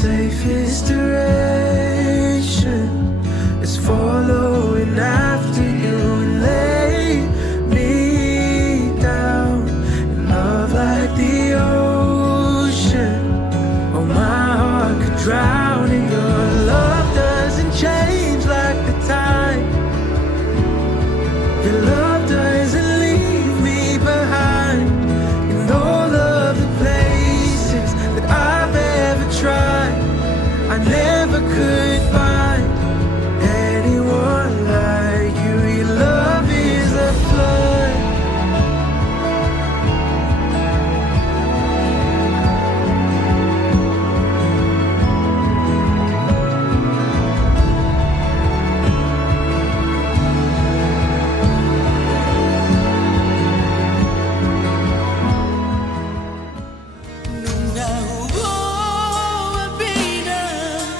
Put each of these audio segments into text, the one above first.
Safest direction is following after you and lay me down in love like the ocean. Oh, my heart could drown in your love doesn't change like the tide. Your love doesn't leave me behind in all of the places that I've ever tried. I never could find anyone like you. Your love is a flood. Nunca hubo pena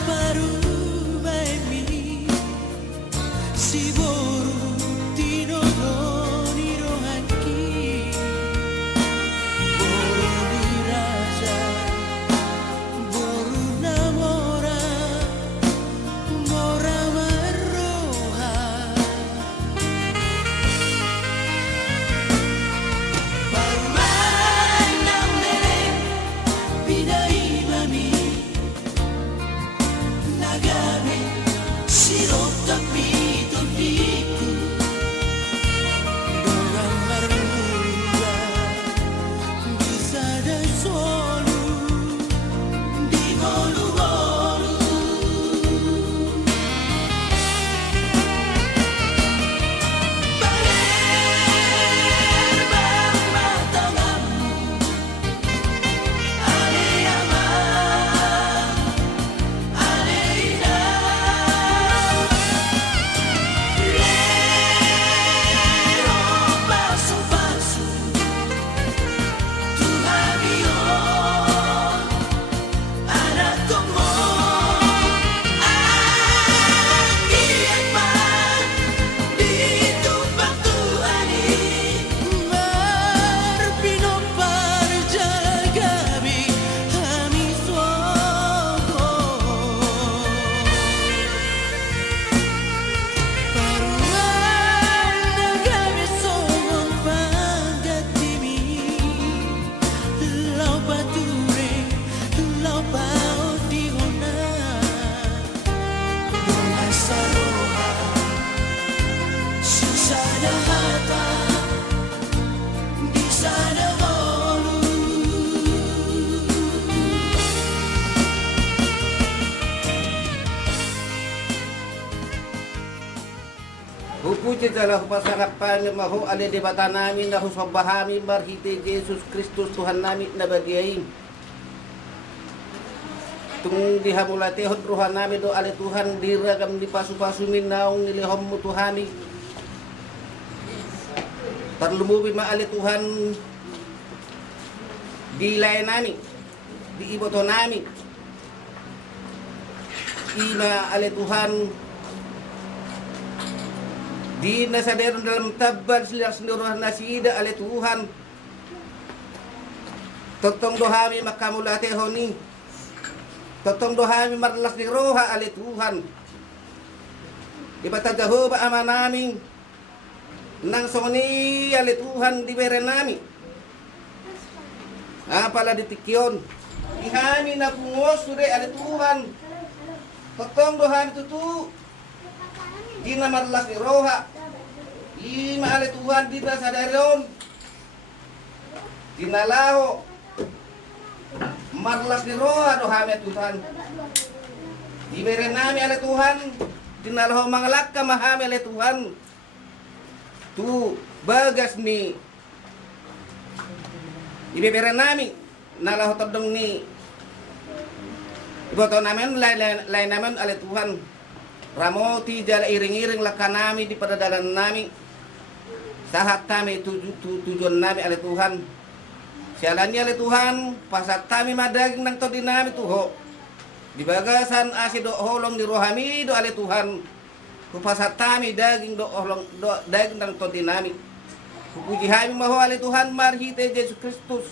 para mí. Si boru tinodoni rohanki, boru dirasa, boru namora, mora marroha. Parumay ng nere, pinay mami, nagabi, sirop kapito dito, dorang marluga, bisa da solo, di bolu-bolu. Baler bang matangam, ale amang, ale inang. Lero paso-paso, Tuhan iyon, anak mo. Ang iyan man, dito pagtuani, marpinopar jagabi, hamiswako. Paruan nagabi somong pagkatimi, lau pature, lau paudihona, yung asaroha, susana hata, di sana bolu. Hupuji dalam pasarapan mahu ale debata namin na husabahami marhite Yesus Kristus Tuhan namin na badiyain. Tung dihamulate hot ruhan namin do ale Tuhan diragam di pasu-pasumin naong nilihom mo Tuhani. Tarlumubi ma ale Tuhan dilay namin, di iboto namin. Ina ale Tuhan di nasadero dalam tabal sila seluruh nasida ale Tuhan. Totong dohami makamulate honi. Totong dohami marlas di roha ale Tuhan. Ibata Jehovah ama namin. Nang soni ale Tuhan di bere nami. Apala ditikyon. Ihami na pungos sure ale Tuhan. Totong dohami tutu. Di na marlas ni roha. Ima ale Tuhan di na sadaron. Di na laho. Marlas ni roha dohami Tuhan. Di bere nami ale Tuhan. Di na laho mangalak ka mahami ale Tuhan. Tu bagas ni ibebere nami nalahu todong ni iboto namin lain namin ale Tuhan ramoti jala iring-iring lakanami di padadalan nami sahat kami tujuan nami ale Tuhan sialannya ale Tuhan pasat kami madaging nang todi nami tuho di bagasan asido holong di rohami do ale Tuhan kupasat kami daging do holong do daging nang todi nami puji kami maho ale Tuhan marhite Yesus Kristus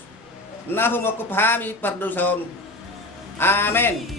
nahu mo kupahami pardoson Amin.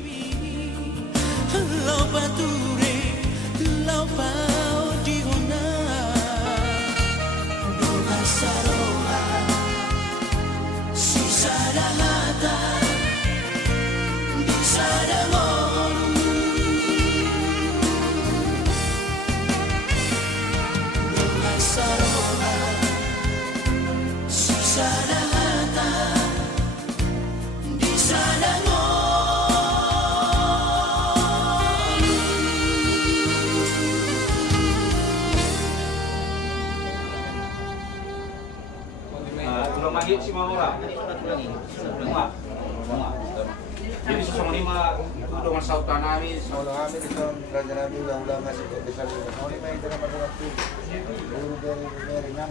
Lagi si Mamora. Jadi sesama lima itu dengan sautan kami, Kalau kami di tahun kerajaan Nabi ulang masih besar juga. Kalau lima itu pada waktu guru dari ringan.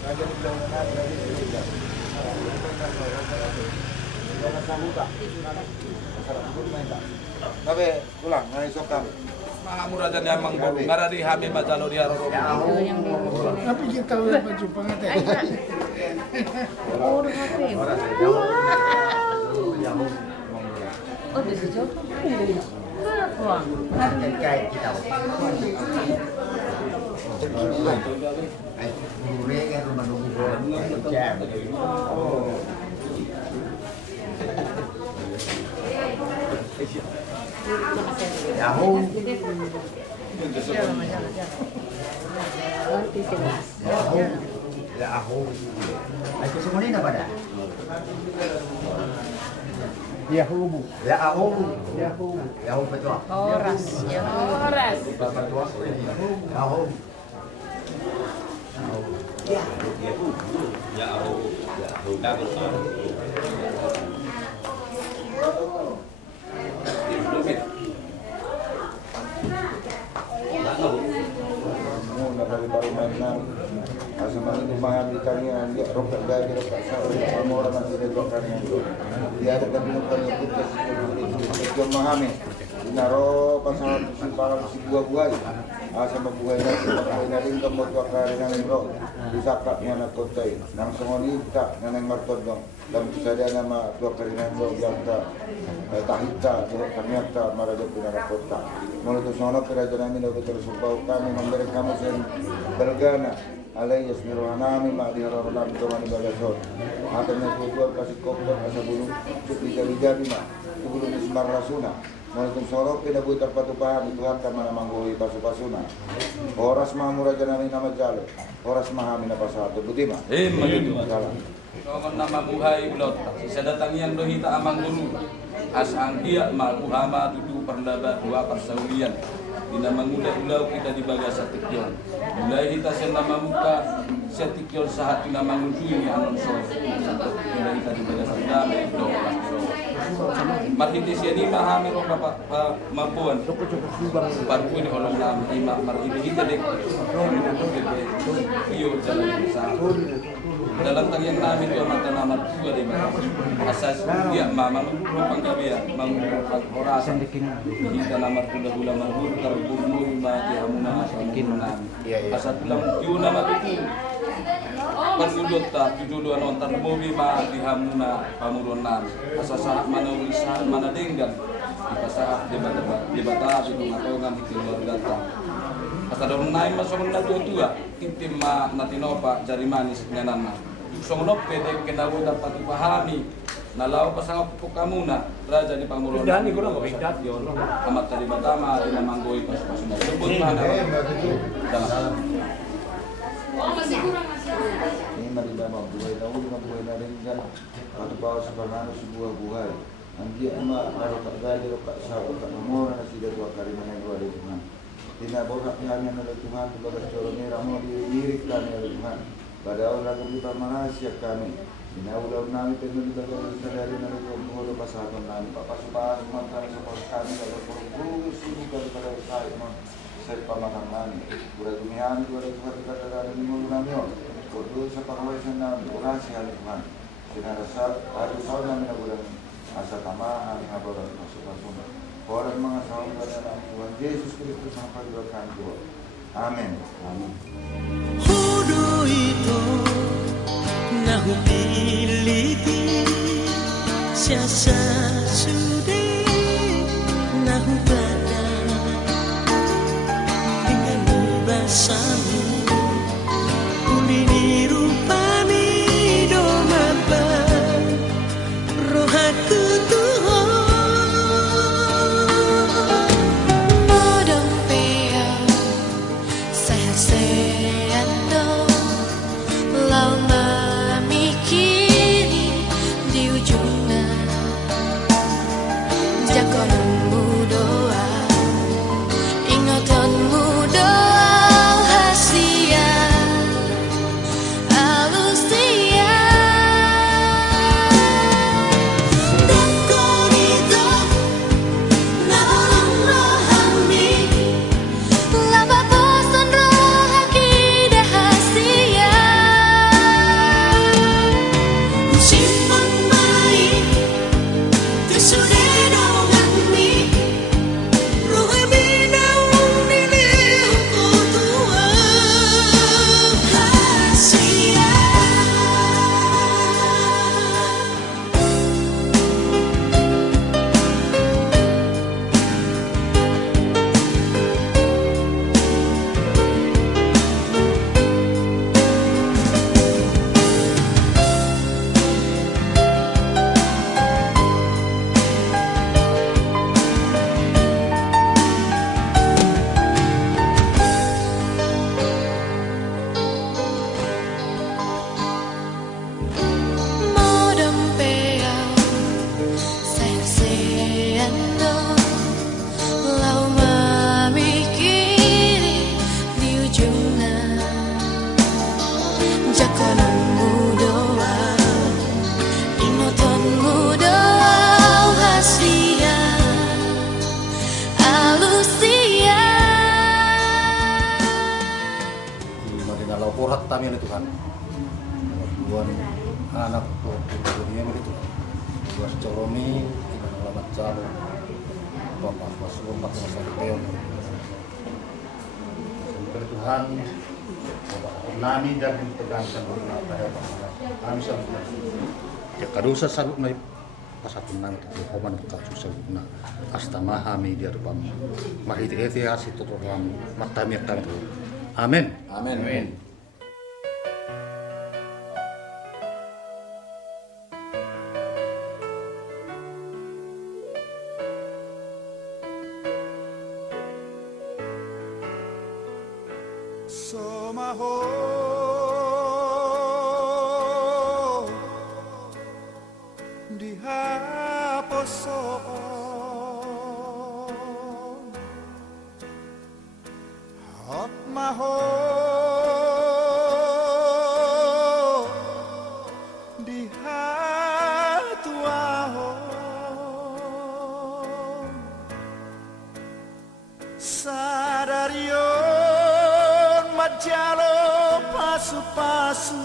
Kerajaan di ulang Nabi lagi juga. Jangan sambuta. Masalah guru main tak. Tapi ulang, ngai sokam. Mahamura dan Yamang Bolu, ngara di Habib Bacalo di Aroro. Tapi kita udah baju pengantin. Oh, udah HP. Oh, di situ. Wah, Kayak kita. Gure kan rumah nunggu jam. Yahoo. Yahoo. Itu semua ini apa dah? Yahoo. Yahoo betul. Horas. Horas. Yahoo. Muna dari baru mainan. Asal itu memahami kalian, dia rokat gaji, rokat sahur, semua orang masih ada dua kalian itu. Dia ada tapi bukan yang kita itu memahami. Naro pasal simpalan si buah-buah. Asal buah ini kamu dua kali nang bro. Bisa kaknya nak kotai. Nang songoni tak nang ngertot dong. Dan saya nama dua kali nang bro yang tak tahita, ternyata marajo pinara kota. Mulut sono kerajaan ini dapat tersumpah kami memberi kamu sen bergana. Alai yasmiruhanami ma diharapkan tomani bagasot. Hatanya tujuan kasih kopter asa bulu cukup jadi ma. Sebelum ismar rasuna. Mulut sono pinabuhi terpatu paham itu harta mana manggui pasu-pasuna. Horas mamura janami nama jalo. Horas mahami na pasado. Butima. Majudu. Salam. Songon nama buhay ulot. Sisa datang yang dohita amang guru. Asang dia ma'buhama tutu perlaba dua persaulian. Dina manguda ulau kita dibaga satikyon. Mulai kita sen nama muka satikyon sahat dina mangudui anon so. Mulai kita dibaga satidame do. Marhitis yani mahami ro mampuan. Parku ni olong nam ima marhitis kita dek. Iyo jalan sa. Dalam tarian namin itu mata nama dua di mana asas dia mama panggabian mengorasan kita nama hula marhur terburu mati amuna mungkin asal bilang tiu nama itu penduduk tak judul nonton mobil ma di hamuna pamuronan asal saat mana ulisan mana denggan kita saat debat itu ngatongan di keluarga ta asal dorong naik masuk na tua tim ma natinopa jari manis nyanana songno pede kenawu dapat dipahami nalau pasang pupuk kamu na raja di pamuron dan iku nang bidat yo amat tadi pertama di manggoi pas sebut mana Ini mari bama buai tahu dengan buai naringan atau bawa sebenarnya sebuah buai. Nanti ama kalau tak gali tak sah tak nomor nasi dari dua kali mana dua dari Tuhan. Tidak boleh hanya oleh Tuhan sebagai corongnya ramu dirikan oleh Tuhan. Pada orang kita manusia kami. Ini ulah nami tentu dibagai dari nari kumpulan pasal kami. Papa subah mantan sekolah kami kalau perlu sini daripada saya pamakan nami. Udah tumihan udah Tuhan kita dari mulu nami. Kudu sepakawasan nami orasi hal Tuhan. Kita rasa ada soal nami bulan asa tamaan habaran masuk. Orang mengasal pada nama Tuhan Yesus Kristus sampai doakan Tuhan. Amin. Amin. Hudu itu nahumiliki siasa sudah nahu pada dengan basamu ulini rupani domaba rohaku modong pea sehat-sehat lau memikiri di ujungnya jagonmu doa ingatanmu doa hasia alusia dan konito na orang rohani laba bosan rohaki dahasia simpan baik kesudeno ngani rohe binaung nilihku tua hasia modong peau sehat-sehat lau memikiri di ujungnya jagonmu doa ingatanmu doa hasia alusia Madinah Laupurat kami ini Tuhan. Tuhan anak dunia ini Tuhan. Tuhan Coromi, Tuhan Alamat Calo, Bapak Pasulun, Pak Masariteon. Dari Tuhan, nami dan tegangkan kami sama. Ya kadosa salut na pasatun nami tu homan kacu salut na astama hami dia rupam mahiti etias itu tuhan matami kami tu. Amin. Amin. Amin. Somaho dihaposon hot maho dihatuahon sadarion majalo pasu-pasu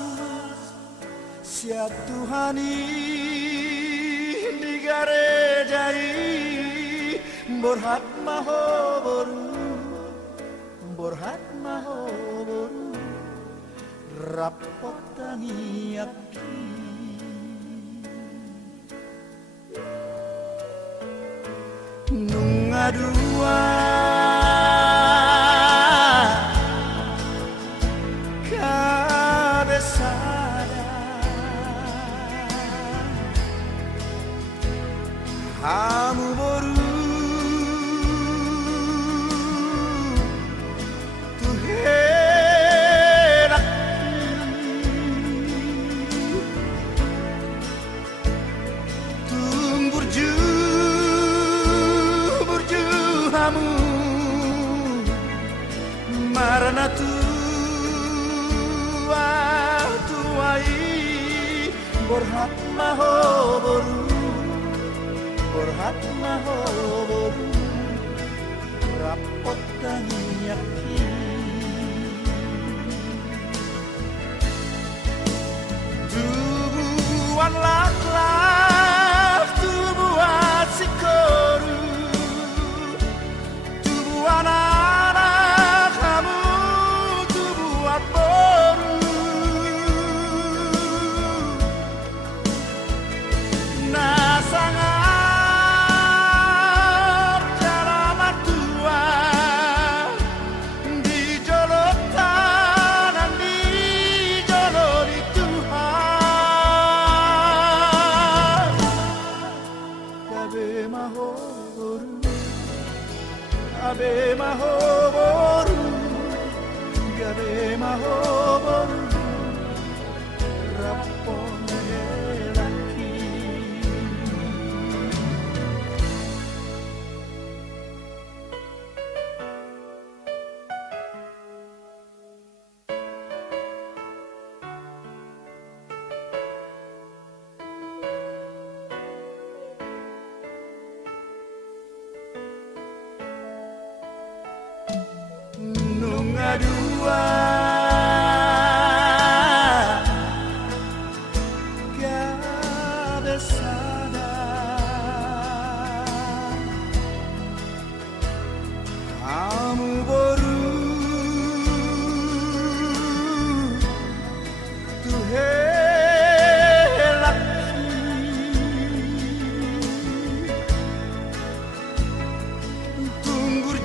siap Tuhani digarejai borhat maho boru rapot taniaki nungadua hamu boru tu herak tung burju hamu marana tuai borhat maho boru borhat maho boru rapot tanyaki tubuhan lak tubuhan sikoru tubuhan anak kamu tubuhan boru nasangan Gabe mahoboru, Gabe mahoboru, Gabe mahoboru, Rappon helaki. Nunga dua cabezada kamu baru tuh tunggu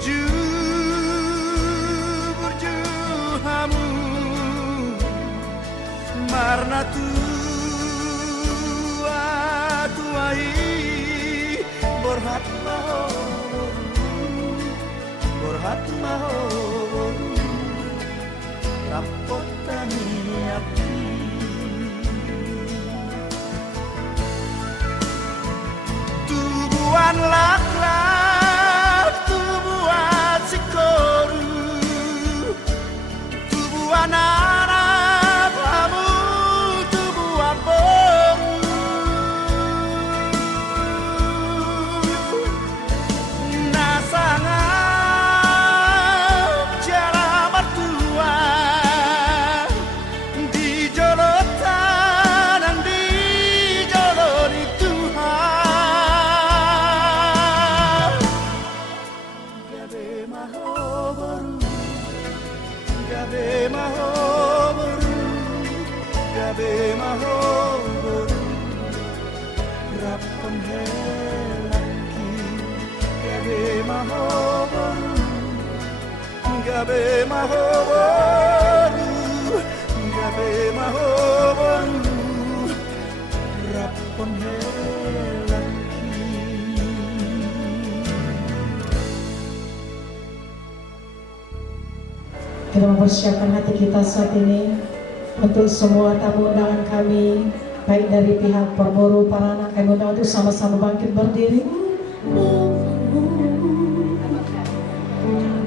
Marna tua tuai borhat mahor rapotani api tubuhan lak tubuhan sikoru tubuhan anak kamu tubuhan baru nasangap jara mertua di jolotan dan di jolori Tuhan gabe mahoboru gabe mahoboru gabe mahoboru rapon helaki gabe mahoboru gabe mahoboru gabe mahoboru rapon helaki. Kita mempersiapkan hati kita saat ini untuk semua tamu undangan kami, baik dari pihak Perboru Parana, kami undang untuk sama-sama bangkit berdiri.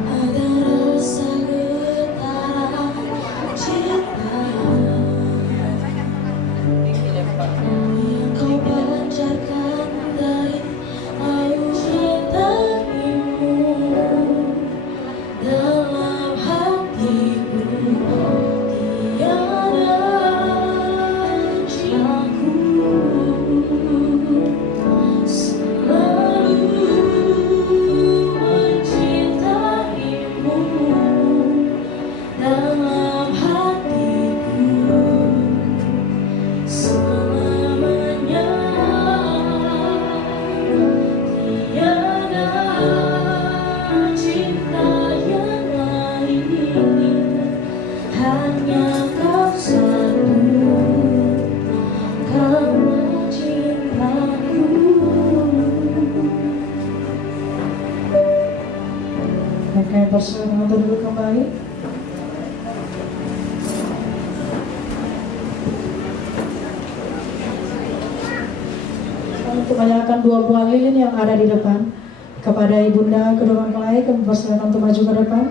Ada rasa getaran cinta yang kau pancarkan dari air tadimu dalam hatiku tiada cintaku selalu mencintaimu dalam hatiku selamanya tiada cinta yang lain hanya kau satu karena cintaku. Oke, bersilakan untuk duduk kembali. Untuk menyalakan 2 buah lilin yang ada di depan kepada ibunda kedua mempelai, kami persilakan untuk maju ke depan.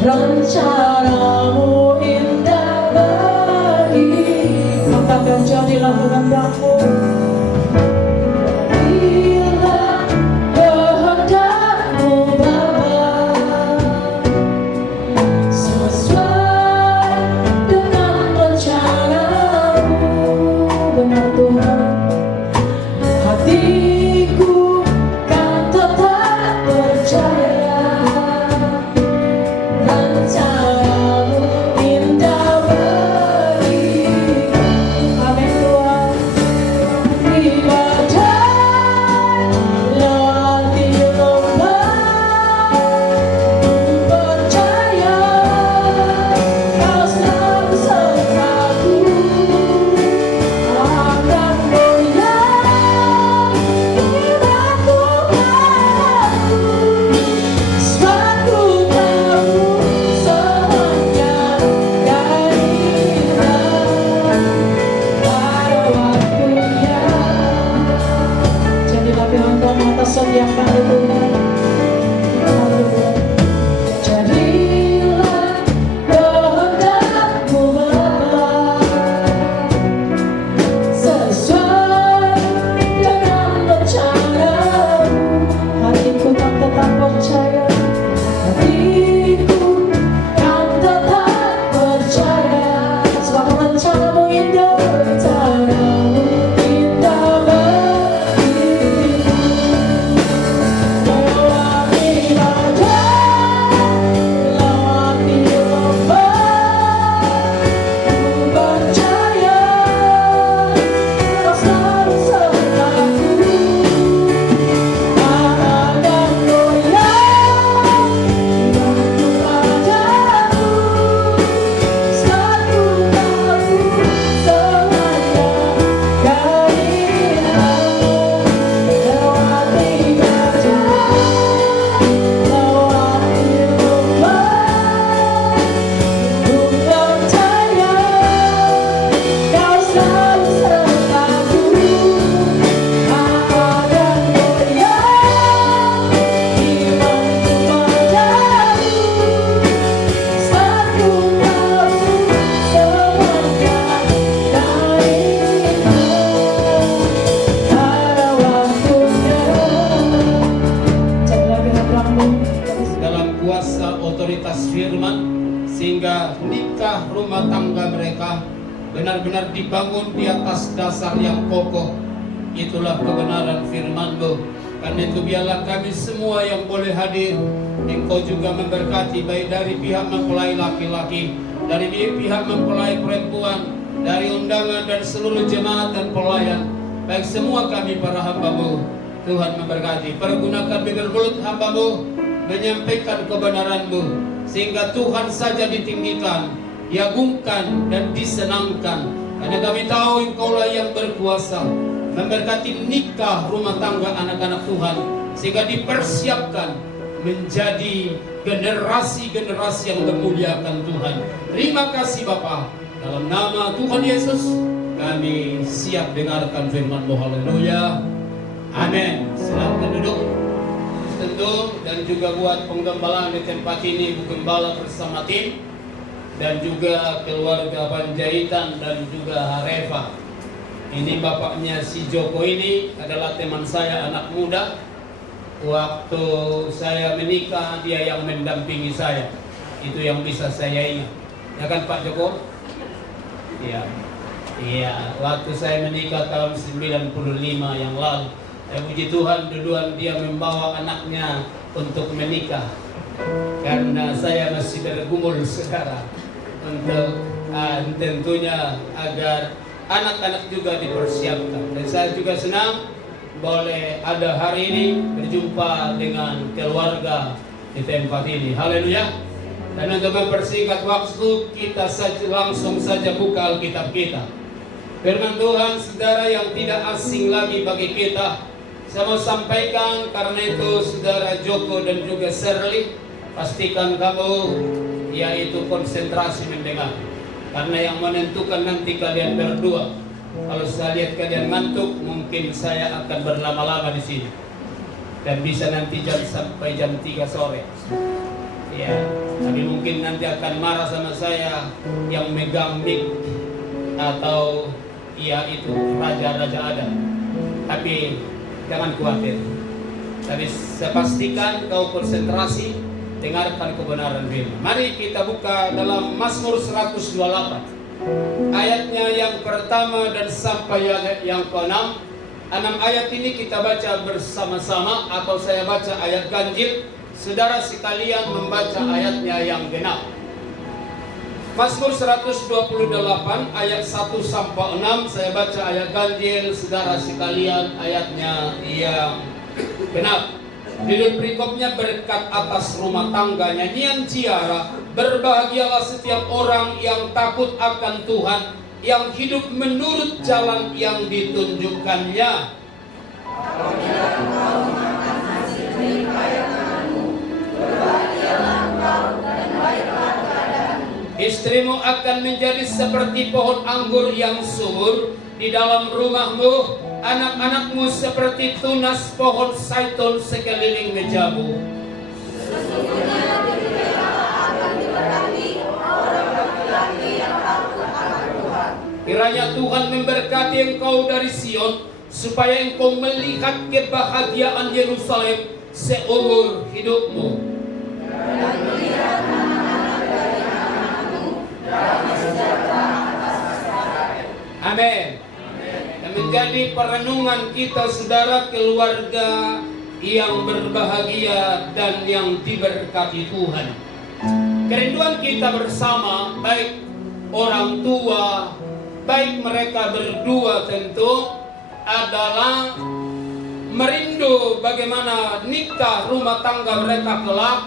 Rencanamu indah bagiku, takkan jadilah kehendakmu. Bila kehendakmu Bapa, otoritas firman, sehingga nikah rumah tangga mereka benar-benar dibangun di atas dasar yang kokoh. Itulah kebenaran firman-Mu. Karena itu biarlah kami semua yang boleh hadir, Engkau juga memberkati, baik dari pihak mempelai laki-laki, dari pihak mempelai perempuan, dari undangan dan seluruh jemaat dan pelayan, baik semua kami para hamba-Mu. Tuhan memberkati. Pergunakan bibir mulut hamba-Mu menyampaikan kebenaran-Mu, sehingga Tuhan saja ditinggikan, diagungkan dan disenangkan. Karena kami tahu Engkaulah yang berkuasa memberkati nikah rumah tangga anak-anak Tuhan, sehingga dipersiapkan menjadi generasi-generasi yang memuliakan Tuhan. Terima kasih Bapa. Dalam nama Tuhan Yesus kami siap dengarkan firman-Mu. Haleluya. Amin. Silakan duduk. Tentu dan juga buat penggembalaan di tempat ini, Bu Gembala bersama tim dan juga keluarga Panjaitan dan juga Harefa. Ini bapaknya si Joko ini adalah teman saya, anak muda. Waktu saya menikah dia yang mendampingi saya. Itu yang bisa saya ingat. Ya kan Pak Joko? Iya. Iya, waktu saya menikah tahun 95 yang lalu. Puji Tuhan, duluan dia membawa anaknya untuk menikah. Karena saya masih bergumul sekarang. Untuk tentunya agar anak-anak juga dipersiapkan. Dan saya juga senang boleh ada hari ini berjumpa dengan keluarga di tempat ini. Haleluya. Dan untuk mempersingkat waktu, kita langsung saja buka Alkitab kita. Firman Tuhan, saudara, yang tidak asing lagi bagi kita. Saya mau sampaikan, karena itu saudara Joko dan juga Shirley, pastikan kamu yaitu konsentrasi mendengar. Karena yang menentukan nanti kalian berdua. Kalau saya lihat kalian ngantuk, mungkin saya akan berlama-lama di sini. Dan bisa nanti sampai jam 3 sore. Ya, tapi mungkin nanti akan marah sama saya yang megang mic atau ya itu raja-raja ada. Tapi jangan khawatir. Tapi saya pastikan kau konsentrasi, dengarkan kebenaran firman. Mari kita buka dalam Mazmur 128. Ayatnya yang pertama dan sampai ayat yang ke-6. 6 ayat ini kita baca bersama-sama atau saya baca ayat ganjil. Saudara sekalian membaca ayatnya yang genap. Mazmur 128 ayat 1 sampai 6. Saya baca ayat ganjil, saudara sekalian ayatnya yang genap. Judul perikopnya berkat atas rumah tangga, nyanyian ciara. Berbahagialah setiap orang yang takut akan Tuhan, yang hidup menurut jalan yang ditunjukkannya. Istrimu akan menjadi seperti pohon anggur yang subur di dalam rumahmu. Anak-anakmu seperti tunas pohon zaitun sekeliling mejamu. Sesungguhnya dirinya akan diberkati orang laki-laki yang takut akan Tuhan. Kiranya Tuhan memberkati engkau dari Sion, supaya engkau melihat kebahagiaan Yerusalem seumur hidupmu. Dan melihat anak-anak dari anak-anakmu damai sejahtera atas Israel. Amin. Menjadi perenungan kita, saudara, keluarga yang berbahagia dan yang diberkati Tuhan. Kerinduan kita bersama, baik orang tua, baik mereka berdua tentu, adalah merindu bagaimana nikah rumah tangga mereka kelak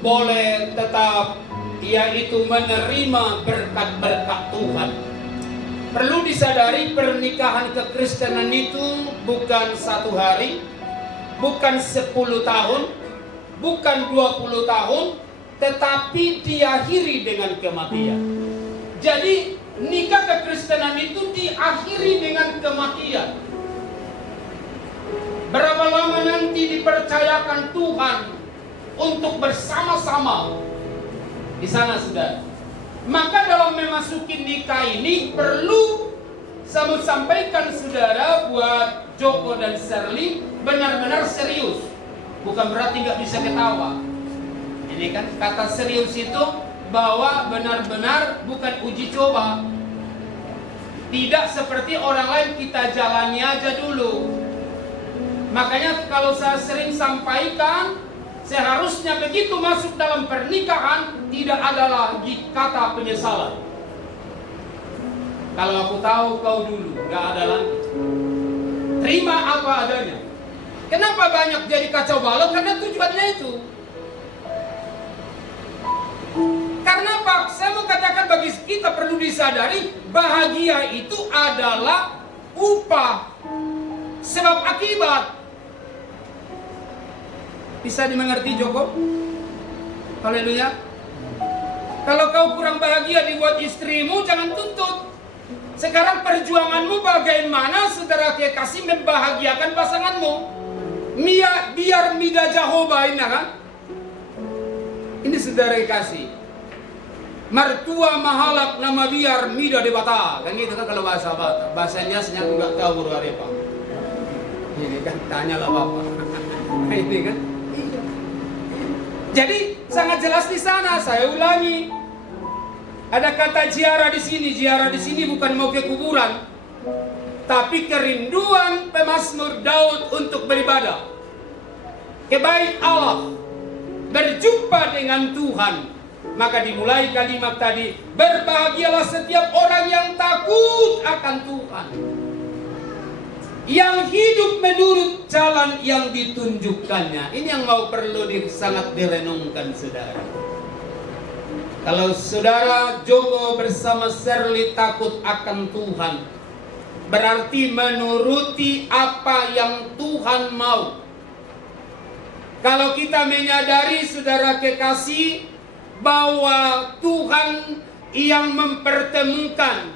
boleh tetap yaitu menerima berkat-berkat Tuhan. Perlu disadari, pernikahan kekristenan itu bukan 1 hari, bukan 10 tahun, bukan 20 tahun, tetapi diakhiri dengan kematian. Jadi nikah kekristenan itu diakhiri dengan kematian. Berapa lama nanti dipercayakan Tuhan untuk bersama-sama di sana, saudara. Maka dalam memasuki nikah ini perlu saya sampaikan, saudara, buat Joko dan Shirley, benar-benar serius. Bukan berarti nggak bisa ketawa. Ini kan kata serius itu bahwa benar-benar bukan uji coba. Tidak seperti orang lain kita jalani aja dulu. Makanya kalau saya sering sampaikan, seharusnya begitu masuk dalam pernikahan tidak ada lagi kata penyesalan. Kalau aku tahu kau dulu, nggak ada lagi. Terima apa adanya. Kenapa banyak jadi kacau balau? Karena tujuannya itu. Karena Pak, saya mau katakan bagi kita perlu disadari bahagia itu adalah upah sebab akibat. Bisa dimengerti Joko? Haleluya. Kalau kau kurang bahagia dibuat istrimu, jangan tuntut. Sekarang perjuanganmu bagaimana saudara kekasih membahagiakan pasanganmu. Biar mida Jehovah ini kan. Ini saudara kekasih. Mertua mahalak nama biar mida debata. Kan gitu kan kalau bahasa Batak. Bahasanya saya enggak tahu berapa apa. Ini kan tanyalah Bapak. Ini kan. Jadi sangat jelas di sana. Saya ulangi. Ada kata ziarah di sini. Ziarah di sini bukan mau ke kuburan, tapi kerinduan pemazmur Daud untuk beribadah kebaik Allah, berjumpa dengan Tuhan. Maka dimulai kalimat tadi, berbahagialah setiap orang yang takut akan Tuhan, yang hidup menurut jalan yang ditunjukkannya. Ini yang mau perlu sangat direnungkan saudara. Kalau saudara Joko bersama Shirley takut akan Tuhan, berarti menuruti apa yang Tuhan mau. Kalau kita menyadari saudara kekasih bahwa Tuhan yang mempertemukan.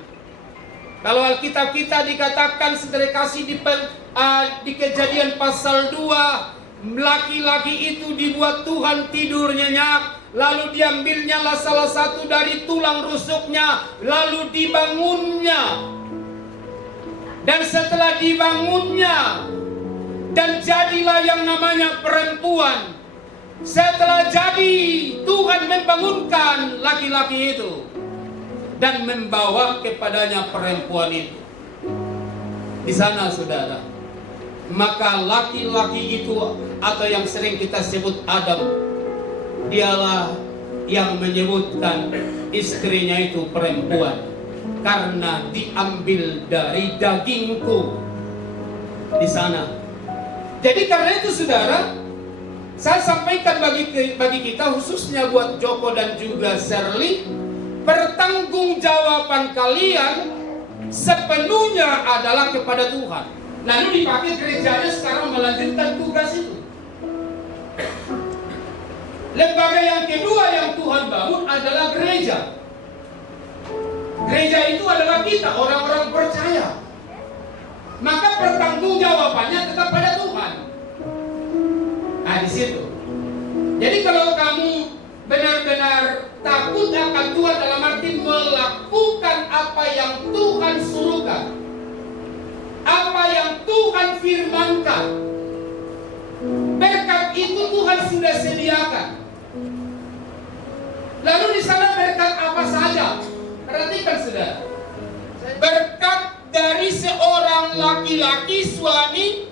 Kalau Alkitab kita dikatakan saudara kekasih di Kejadian pasal 2, laki-laki itu dibuat Tuhan tidur nyenyak. Lalu diambilnya salah satu dari tulang rusuknya, lalu dibangunnya. Dan setelah dibangunnya, dan jadilah yang namanya perempuan. Setelah jadi, Tuhan membangunkan laki-laki itu dan membawa kepadanya perempuan itu. Di sana saudara, maka laki-laki itu atau yang sering kita sebut Adam, dialah yang menyebutkan istrinya itu perempuan, karena diambil dari dagingku. Di sana. Jadi karena itu saudara, saya sampaikan bagi kita khususnya buat Joko dan juga Shirley, pertanggungjawaban kalian sepenuhnya adalah kepada Tuhan. Lalu dipakai gerejanya sekarang melanjutkan tugas itu. Lembaga yang kedua yang Tuhan bangun adalah gereja. Gereja itu adalah kita, orang-orang percaya. Maka pertanggungjawabannya tetap pada Tuhan. Nah di situ. Jadi kalau kamu benar-benar takut akan Tuhan dalam arti melakukan apa yang Tuhan suruhkan, apa yang Tuhan firmankan, berkat itu Tuhan sudah sediakan. Lalu di sana berkat apa saja? Perhatikan saudara. Berkat dari seorang laki-laki suami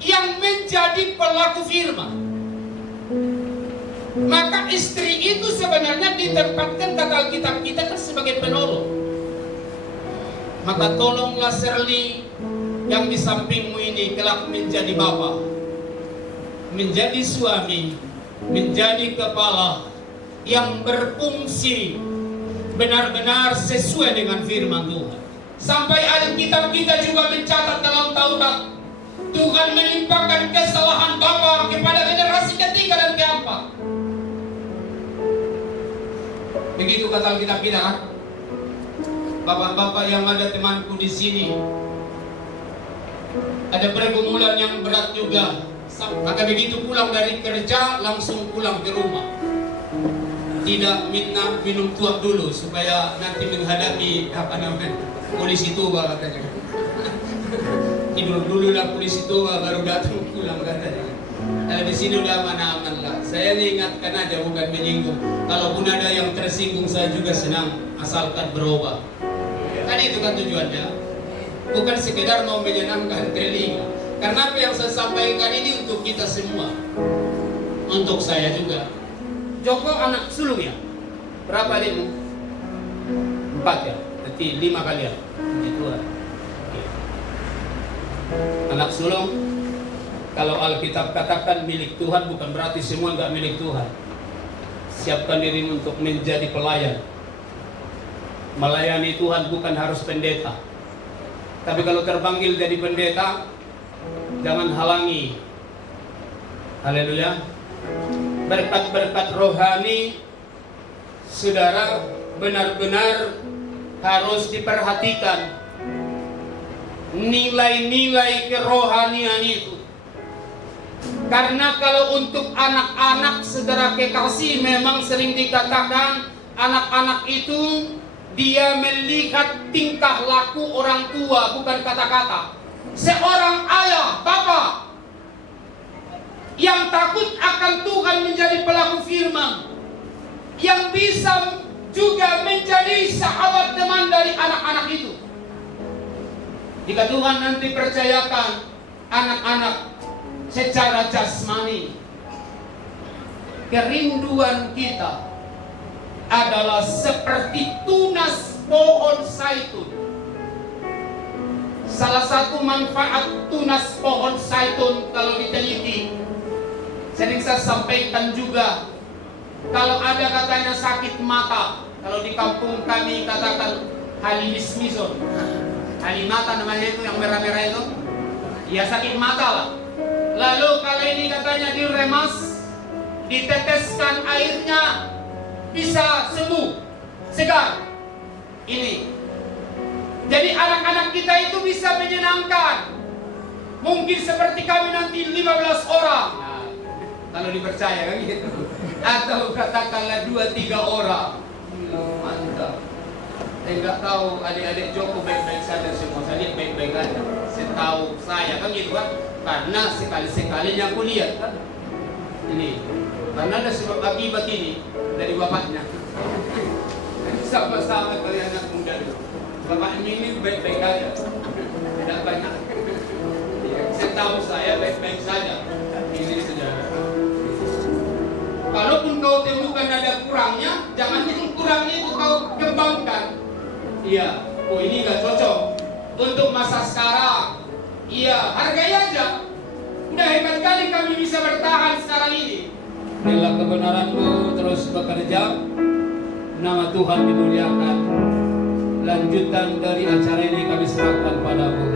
yang menjadi pelaku firman. Maka istri itu sebenarnya ditempatkan kata Alkitab kita kan sebagai penolong. Maka tolonglah Shirley yang di sampingmu ini kelak menjadi bapa, menjadi suami, menjadi kepala yang berfungsi benar-benar sesuai dengan firman Tuhan. Sampai Alkitab kita juga mencatat dalam Taurat, Tuhan melimpahkan kesalahan bapa kepada generasi ketiga dan keempat. Begitu kata Alkitab kita kan? Bapak-bapak yang ada temanku di sini, ada pergumulan yang berat juga. Maka begitu pulang dari kerja langsung pulang ke rumah. Tidak minum tuak dulu supaya nanti menghadapi polisi tua katanya. Tidur dulu lah polisi tua baru datang pulang katanya. Kalau di sini udah aman-aman lah. Saya ingatkan aja, bukan menyinggung. Kalaupun ada yang tersinggung, saya juga senang, asalkan berubah. Kan itu kan tujuannya. Bukan sekedar mau menyenangkan telinga. Karena apa yang saya sampaikan ini untuk kita semua. Untuk saya juga. Joko anak sulung ya? Berapa adikmu? 4 ya? Berarti 5 kalian. Itu lah. Anak sulung, kalau Alkitab katakan milik Tuhan, bukan berarti semua enggak milik Tuhan. Siapkan diri untuk menjadi pelayan. Melayani Tuhan bukan harus pendeta. Tapi kalau terpanggil jadi pendeta, jangan halangi. Haleluya. Berkat-berkat rohani, saudara, benar-benar harus diperhatikan. Nilai-nilai kerohanian itu. Karena kalau untuk anak-anak, saudara kekasih, memang sering dikatakan anak-anak itu dia melihat tingkah laku orang tua, bukan kata-kata. Seorang ayah, bapak yang takut akan Tuhan menjadi pelaku firman, yang bisa juga menjadi sahabat teman dari anak-anak itu. Jika Tuhan nanti percayakan anak-anak secara jasmani, kerinduan kita adalah seperti tunas pohon zaitun. Salah satu manfaat tunas pohon zaitun kalau diteliti, sering saya sampaikan juga, kalau ada katanya sakit mata, kalau di kampung kami katakan halimismison, halimata namanya itu, yang merah-merah itu, ya sakit mata lah. Lalu kalau ini katanya diremas, diteteskan airnya, bisa sembuh, segar. Ini. Jadi anak-anak kita itu bisa menyenangkan. Mungkin seperti kami nanti 15 orang. Nah, kalau dipercaya kan gitu. Atau katakanlah 2-3 orang. Mantap. Saya nggak tahu adik-adik Joko baik-baik saja semua. Saya lihat baik-baik aja. Setahu saya kan gitu kan. Karena sekali-sekalinya aku lihat kan. Ini. Karena ada sebab akibat ini dari bapaknya. Sama-sama kalian anak muda itu. Bapaknya ini baik-baik aja. Tidak banyak. Ya, setahu saya baik-baik saja. Ini saudara. Kalaupun kau temukan ada kurangnya, jangan yang kurangnya itu kau kembangkan. Iya, oh ini gak cocok untuk masa sekarang. Iya, hargai aja. Udah hebat kali kami bisa bertahan sekarang ini. Bila kebenaran-Mu terus bekerja, nama Tuhan dimuliakan. Lanjutan dari acara ini kami serahkan padamu.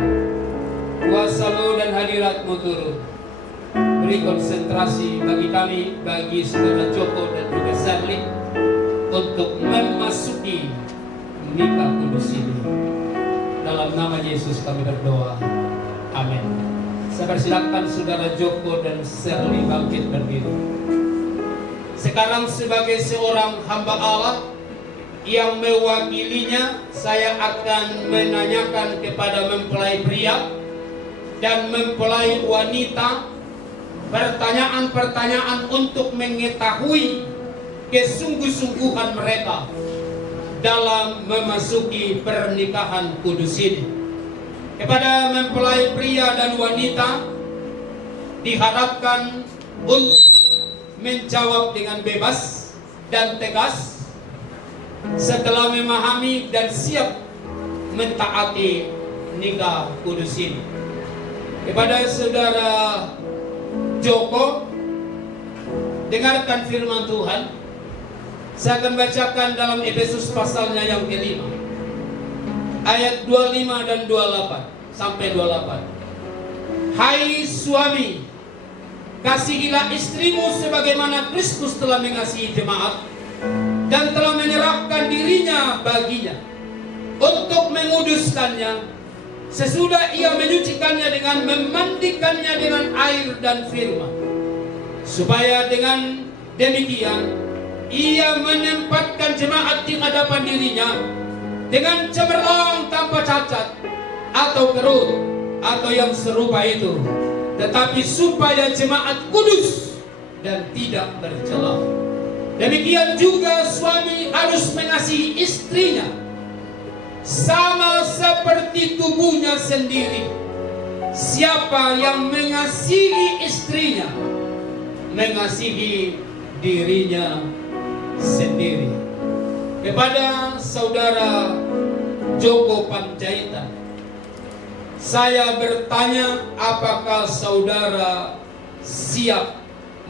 Kuasa-Mu dan hadirat-Mu turun. Beri konsentrasi bagi kami, bagi saudara Joko dan juga Serli, untuk memasuki nikah kudus ini. Dalam nama Yesus kami berdoa. Amin. Saya persilakan saudara Joko dan Serli bangkit berdiri. Sekarang sebagai seorang hamba Allah yang mewakilinya, saya akan menanyakan kepada mempelai pria dan mempelai wanita pertanyaan-pertanyaan untuk mengetahui kesungguh-sungguhan mereka dalam memasuki pernikahan kudus ini. Kepada mempelai pria dan wanita diharapkan untuk menjawab dengan bebas dan tegas setelah memahami dan siap mentaati nikah kudus ini. Kepada saudara Joko, dengarkan firman Tuhan. Saya akan bacakan dalam Efesus pasalnya yang ke-5, ayat 25 dan 28 sampai 28. Hai suami, kasihilah istrimu sebagaimana Kristus telah mengasihi jemaat dan telah menyerahkan dirinya baginya untuk menguduskannya, sesudah ia menyucikannya dengan memandikannya dengan air dan firman, supaya dengan demikian ia menempatkan jemaat di hadapan dirinya dengan cemerlang tanpa cacat atau kerut atau yang serupa itu, tetapi supaya jemaat kudus dan tidak bercela. Demikian juga suami harus mengasihi istrinya sama seperti tubuhnya sendiri. Siapa yang mengasihi istrinya, mengasihi dirinya sendiri. Kepada saudara Joko Panjaitan, saya bertanya, apakah saudara siap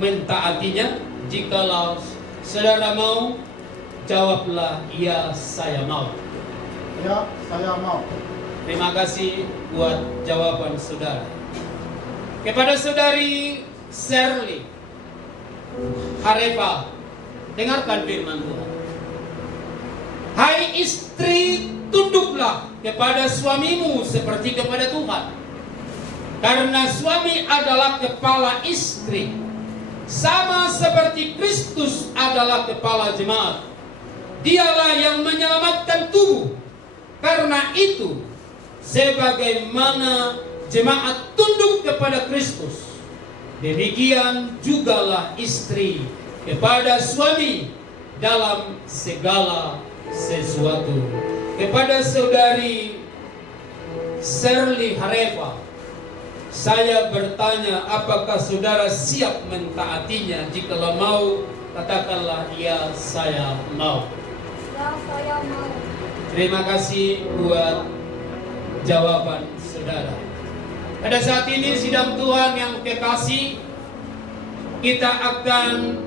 mentaatinya? Jikalau saudara mau, jawablah, ya saya mau. Ya, saya mau. Terima kasih buat jawaban saudara. Kepada saudari Shirley Harefa, dengarkan firman Tuhan. Hai istri, tunduklah kepada suamimu seperti kepada Tuhan. Karena suami adalah kepala istri, sama seperti Kristus adalah kepala jemaat. Dialah yang menyelamatkan tubuh. Karena itu, sebagaimana jemaat tunduk kepada Kristus, demikian jugalah istri kepada suami dalam segala sesuatu. Kepada saudari Shirley Harefa, saya bertanya, apakah saudara siap mentaatinya? Jikalau mau, katakanlah, ya saya mau. Ya, saya mau. Terima kasih buat jawaban saudara. Pada saat ini sidang Tuhan yang kekasih, kita akan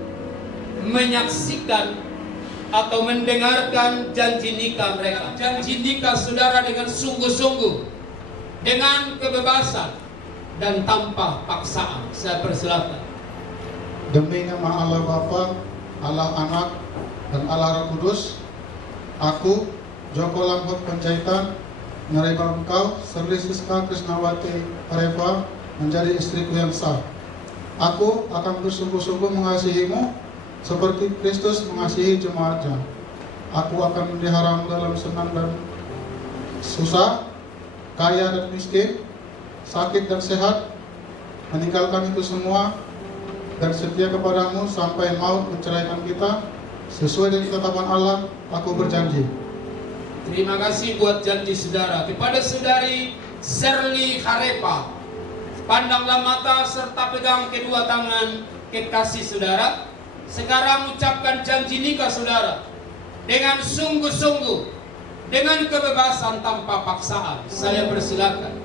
menyaksikan atau mendengarkan janji nikah mereka. Janji nikah saudara dengan sungguh-sungguh, dengan kebebasan dan tanpa paksaan. Saya persilakan. Demi nama Allah Bapa, Allah Anak, dan Allah Roh Kudus, aku, Joko Lambot Panjaitan, menerima engkau, Shirley Siska Krisnawati Harefa, menjadi istriku yang sah. Aku akan bersungguh-sungguh mengasihimu seperti Kristus mengasihi jemaatnya. Aku akan memeliharamu dalam senang dan susah, kaya dan miskin, sakit dan sehat, meninggalkan itu semua, dan setia kepadamu sampai maut menceraikan kita. Sesuai dengan ketetapan Allah, aku berjanji. Terima kasih buat janji saudara. Kepada saudari Shirley Harefa, pandanglah mata serta pegang kedua tangan kekasih saudara. Sekarang ucapkan janji nikah saudara dengan sungguh-sungguh, dengan kebebasan tanpa paksaan. Saya persilakan.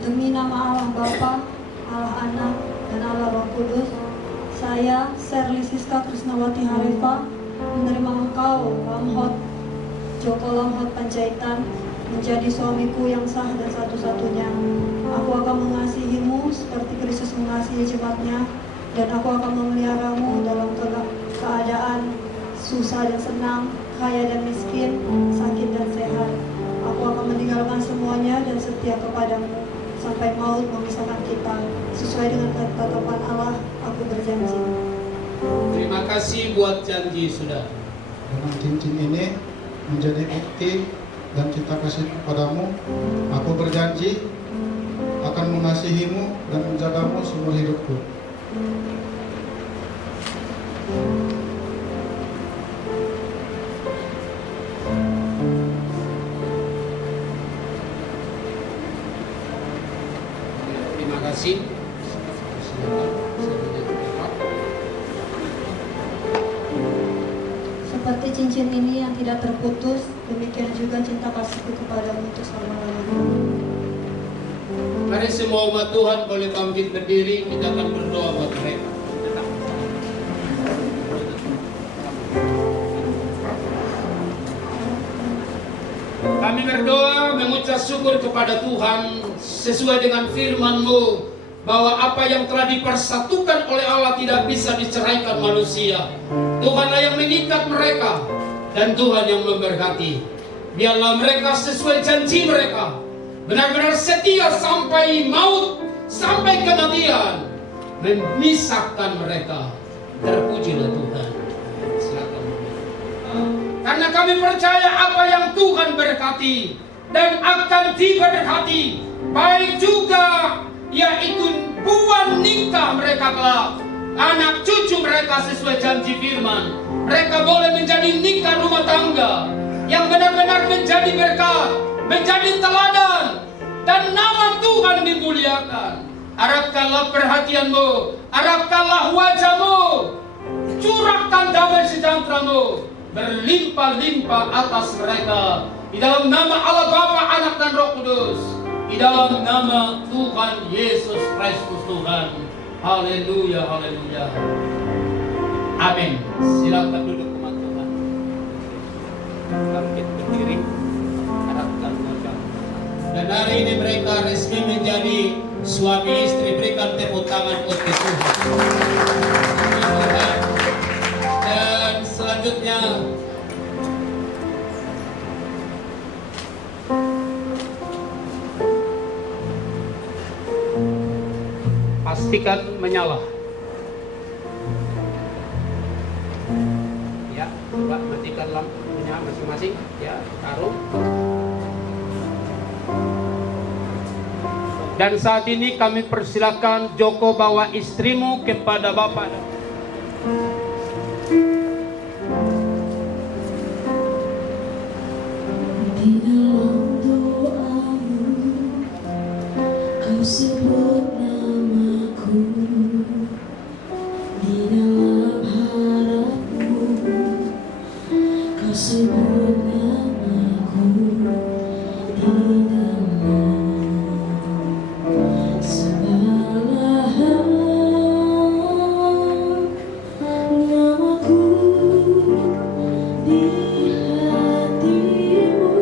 Demi nama Allah Bapa, Allah Anak, dan Allah Roh Kudus, saya, Shirley Siska Krisnawati Harefa, menerima engkau, Lamhot Joko Lambot Panjaitan, menjadi suamiku yang sah dan satu-satunya. Aku akan mengasihimu seperti Kristus mengasihi jemaatnya, dan aku akan memeliharamu dalam keadaan susah dan senang, kaya dan miskin, sakit dan sehat. Aku akan meninggalkan semuanya dan setia kepadamu sampai maut memisahkan kita. Sesuai dengan ketetapan Allah, aku berjanji. Terima kasih buat janji saudara. Dengan cincin ini menjadi bukti dan cinta kasih kepadamu, aku berjanji akan mengasihimu dan menjagamu seumur hidupku. Terima kasih. Seperti cincin ini yang tidak terputus, demikian juga cinta kasihku kepadamu untuk selama-lamanya. Mari semua umat Tuhan boleh bangkit berdiri, kita akan berdoa buat mereka. Kami berdoa mengucap syukur kepada Tuhan sesuai dengan firman-Mu bahwa apa yang telah dipersatukan oleh Allah tidak bisa diceraikan manusia. Tuhanlah yang mengikat mereka dan Tuhan yang memberkati. Biarlah mereka sesuai janji mereka, benar-benar setia sampai maut, sampai kematian, memisahkan mereka. Terpujilah Tuhan. Silakan. Karena kami percaya apa yang Tuhan berkati dan akan diberkati, baik juga yaitu buan nikah mereka kelak. Anak cucu mereka sesuai janji firman. Mereka boleh menjadi nikah rumah tangga yang benar-benar menjadi berkat, menjadi teladan, dan nama Tuhan dimuliakan. Harapkanlah perhatianmu, harapkanlah wajahmu, curahkan damai sejahtera-Mu berlimpah-limpah atas mereka. Di dalam nama Allah Bapa, Anak dan Roh Kudus. Di dalam nama Tuhan Yesus Kristus Tuhan. Haleluya, haleluya. Amin. Silakan duduk teman-teman. Bangkit berdiri. Harapkan wajah. Dan hari ini mereka resmi menjadi suami istri. Berikan tepuk tangan untuk Tuhan. Dan selanjutnya pastikan menyala. Ya, coba matikan lampunya masing-masing. Ya, taruh. Dan saat ini kami persilakan Joko bawa istrimu kepada Bapak. Di dalam doamu kau sebut namaku, di dalam harapmu kau sebut namaku, di dalam segala hal namaku di hatimu.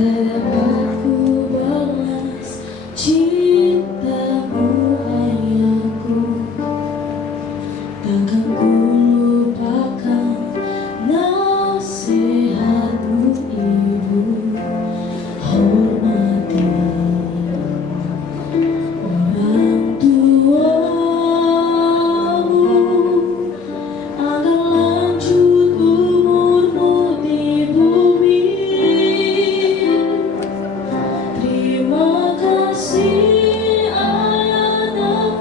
Tak dapat ku balas cintamu ayahku, takkan ku lupakan nasihatmu ibu. Hormati orang tuamu agar lanjut umurmu di bumi. Terima kasih ayah dan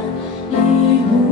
ibu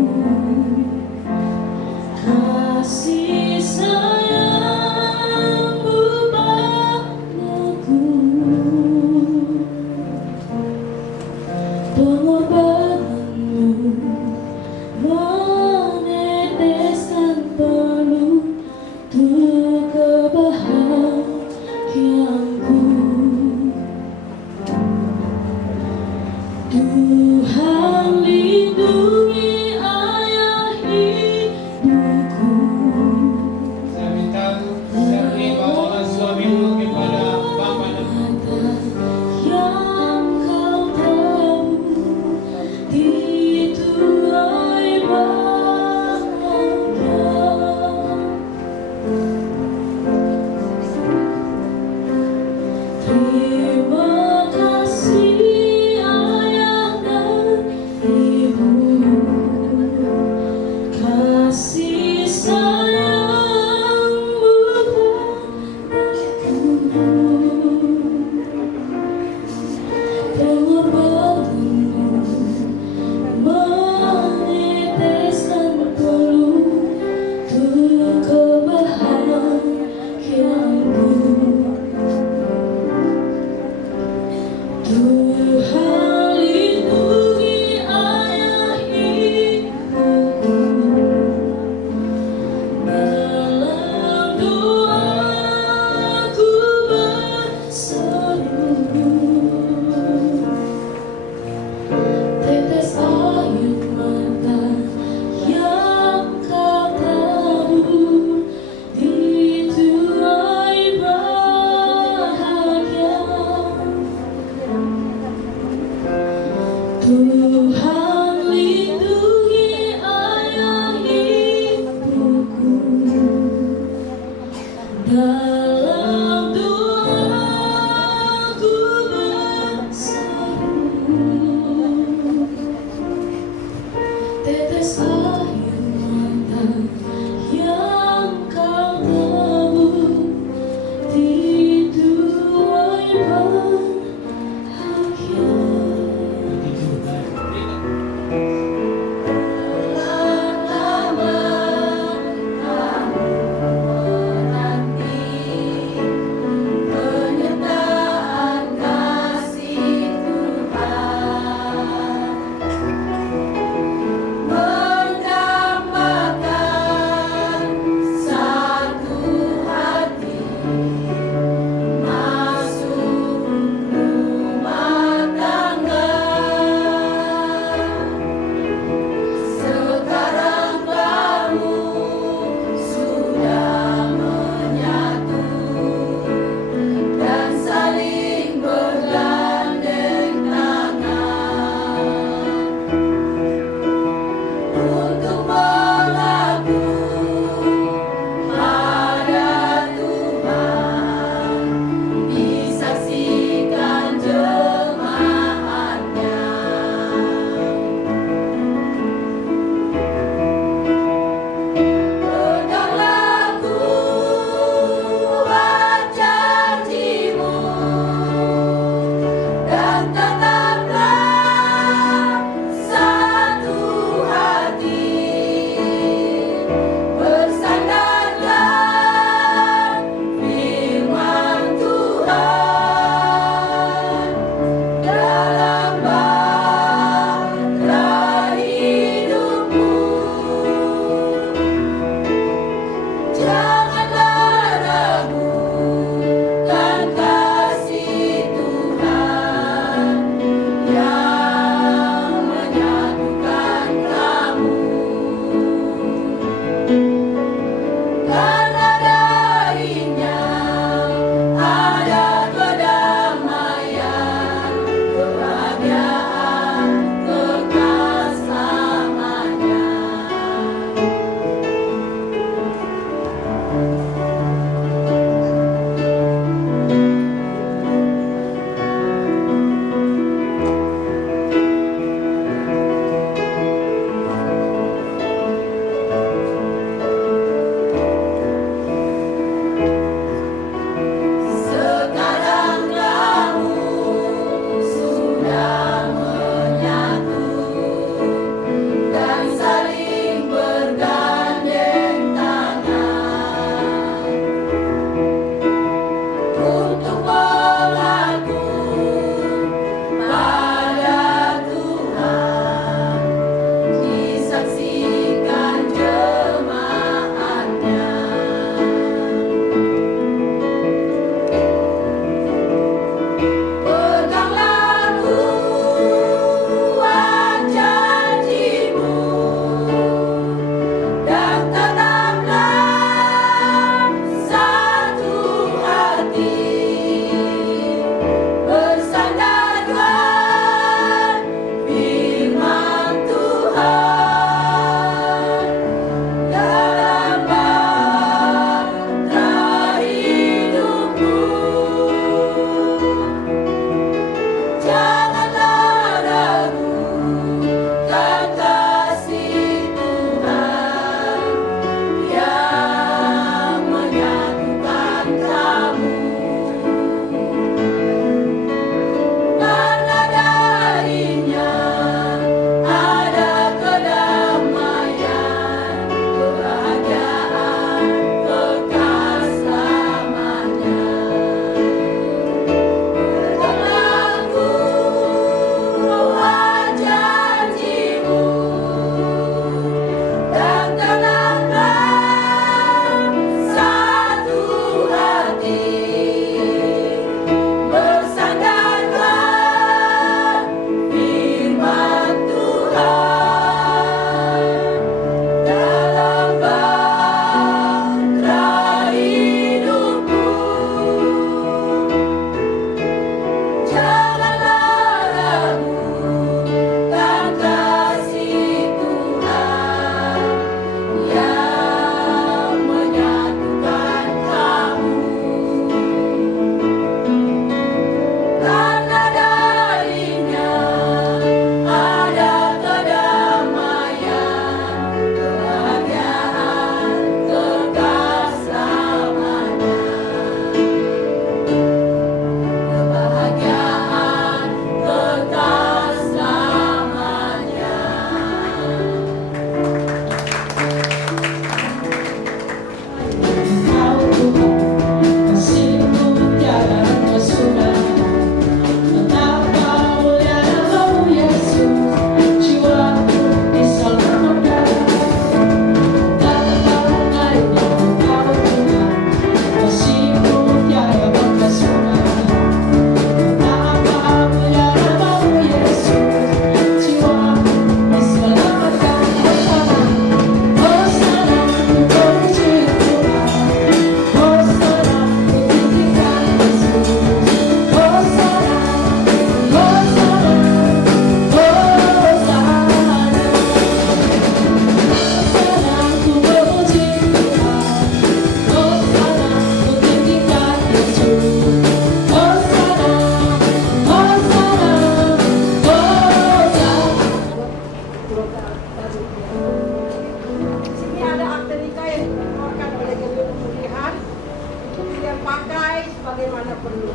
sebagaimana perlu.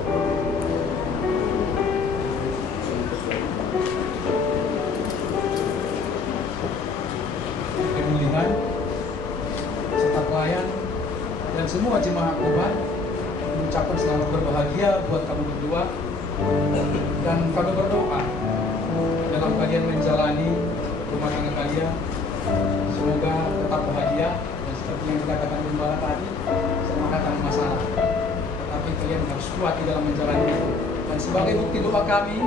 Pemulihan serta pelayan dan semua jemaat obat mengucapkan selamat berbahagia buat kamu berdua, dan kami berdoa dalam kalian menjalani rumah tangga kalian semoga tetap bahagia, dan seperti yang dikatakan Gembala tadi, semua datang masalah tetapi kalian harus kuat di dalam menjalani itu. Dan sebagai bukti doa kami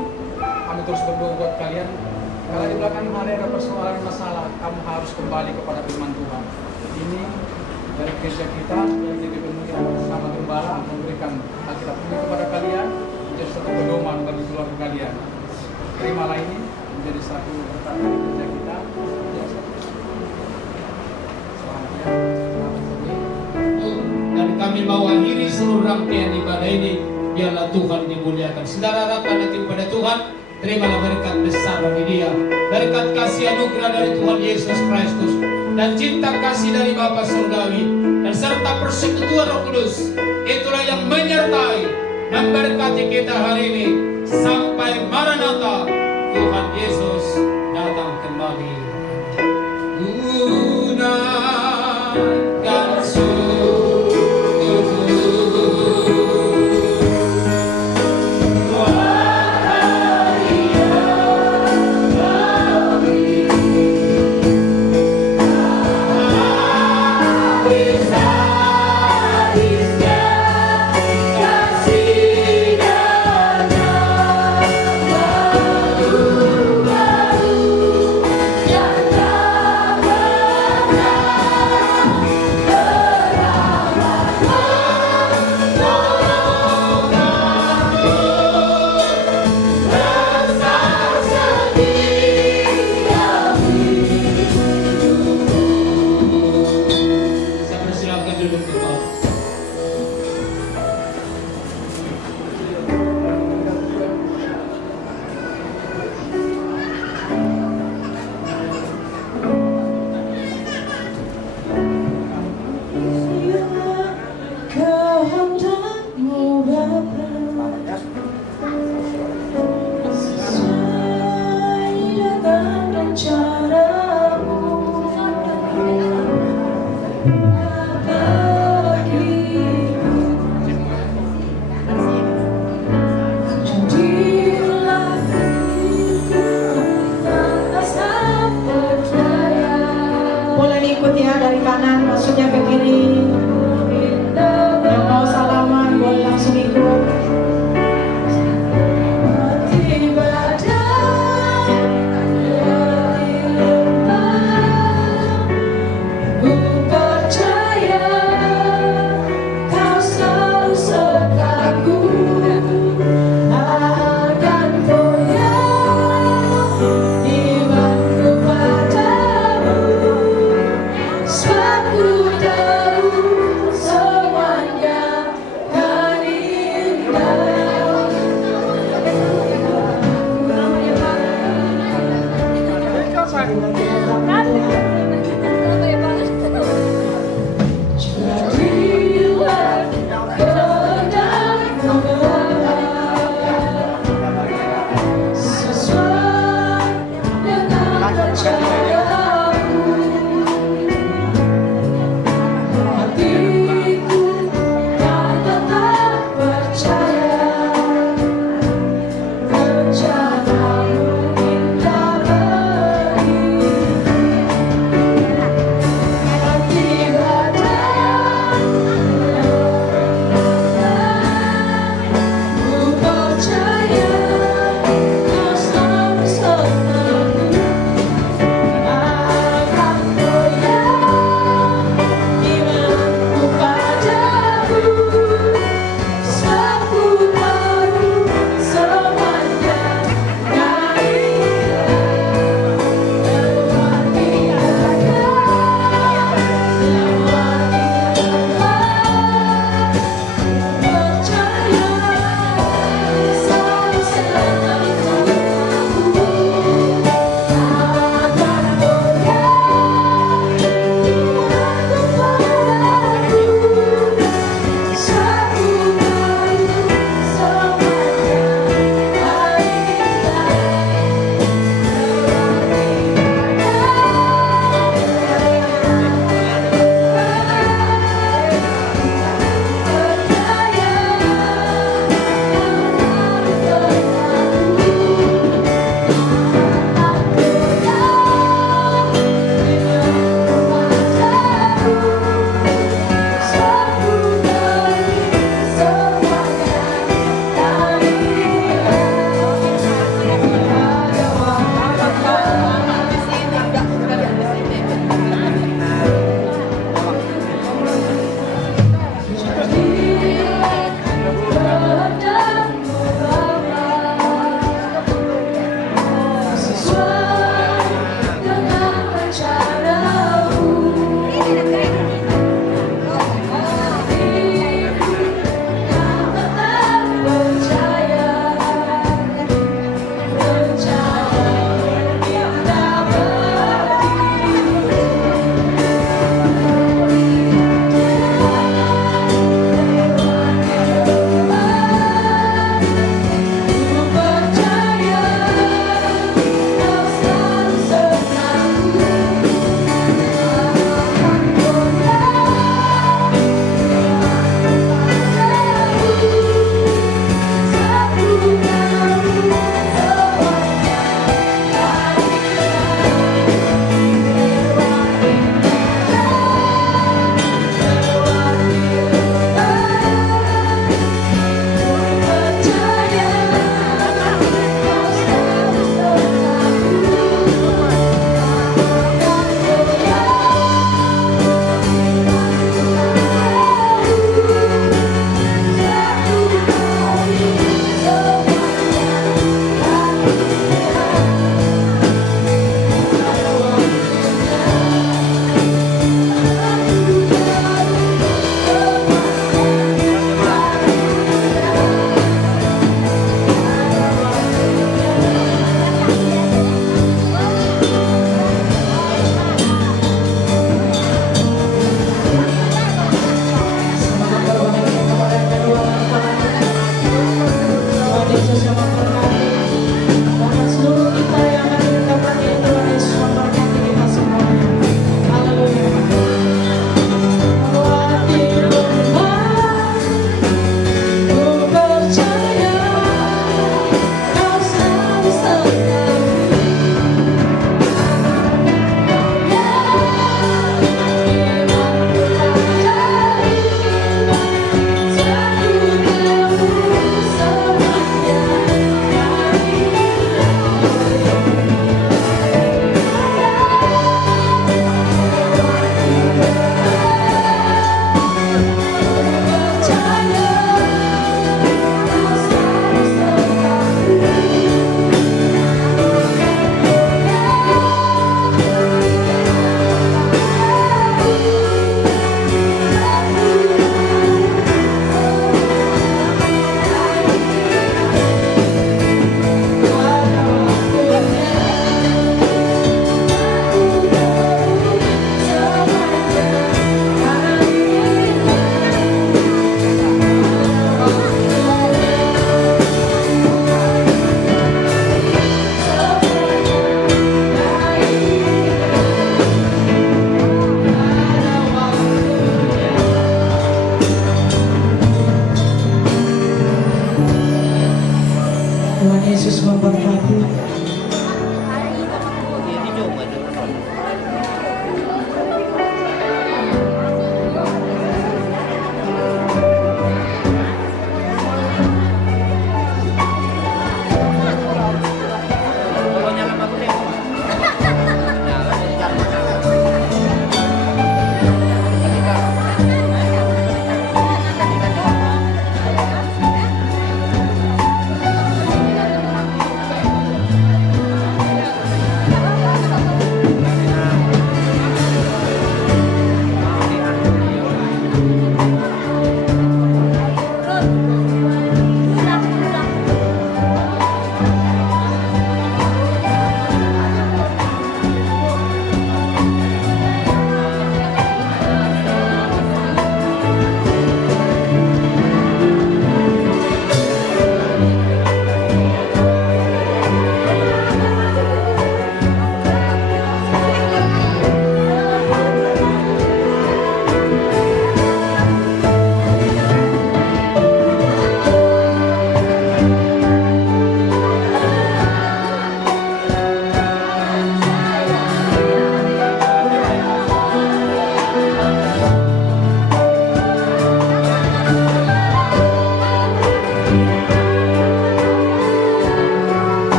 terus berdoa buat kalian. Kalau di belakang hari ada persoalan masalah, kamu harus kembali kepada firman Tuhan. Ini dari gereja kita, dari GP Pemulihan bersama Gembala memberikan Alkitab ini kepada kalian menjadi satu pedoman bagi keluarga kalian. Terimalah ini menjadi satu berkat dari gereja kita. Selamat ya. Dan kami mau akhiri seluruh rangkaian ibadah ini. Biarlah Tuhan dimuliakan. Saudara harapkan nanti kepada Tuhan. Terimalah berkat besar bagi dia, berkat kasih anugerah dari Tuhan Yesus Kristus, dan cinta kasih dari Bapa Surgawi, dan serta persekutuan Roh Kudus. Itulah yang menyertai dan memberkati kita hari ini sampai Maranatha, Tuhan Yesus datang kembali. Gunakan Boleh diikuti ya dari kanan, maksudnya ke kiri. Yang mau salaman boleh langsung ikut. Suatu